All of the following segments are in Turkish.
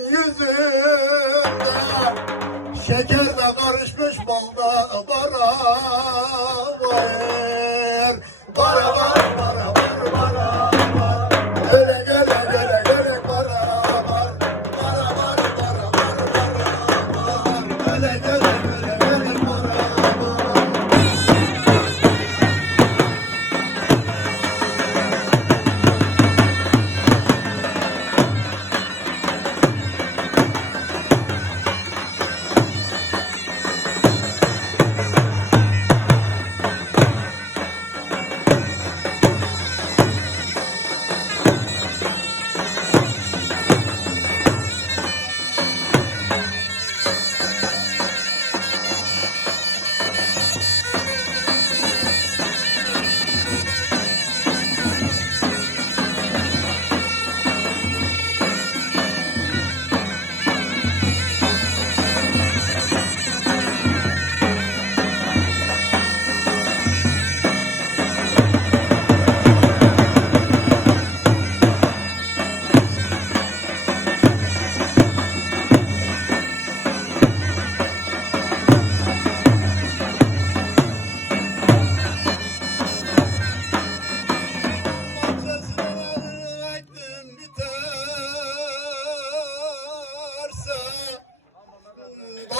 senin yüzünde, şeker de karışmış balda bara var. Bara var, bara var, bara var. Öyle göle göle göle bara var. Bara var, bara var, bara var. Öyle göle göle göle bara var.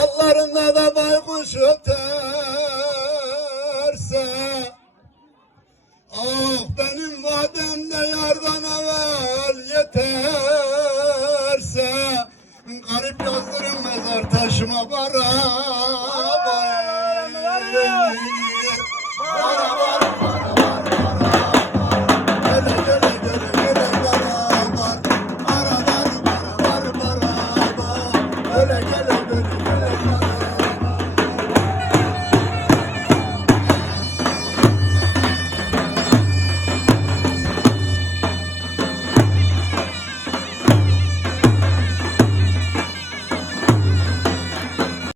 Dallarında da baykuş öterse, ah benim vadem de yardan evvel yeterse, garip yazdırın mezar taşıma bara